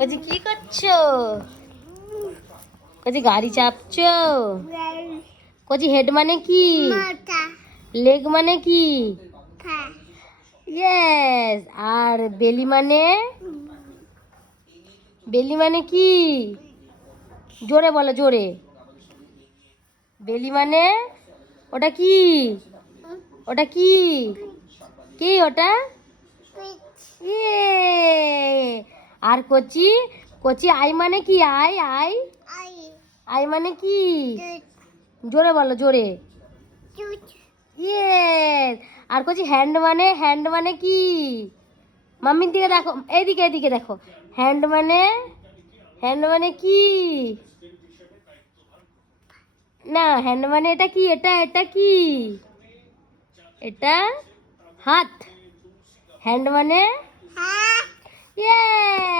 কচি কি করছো? কচি গাড়ি চাপছো? কচি হেড মানে কি? লেগ মানে কি? ইয়েস। আর বেলি মানে? বেলি মানে কি? জোরে বলো, জোরে। বেলি মানে? ওটা কি? ওটা কি? কি ওটা? ইয়ে। আর কচি, কচি আই মানে কি? আই আই আই মানে কি? জোরে বলো, জোরে। ইয়ে। আর কচি হ্যান্ড মানে? হ্যান্ড মানে কি? মাম্মির দিকে দেখো, এইদিকে এদিকে দেখো। হ্যান্ড মানে? হ্যান্ড মানে কি? না, হ্যান্ড মানে এটা কি? এটা এটা কি? এটা হাত। হ্যান্ড মানে? ইয়ে।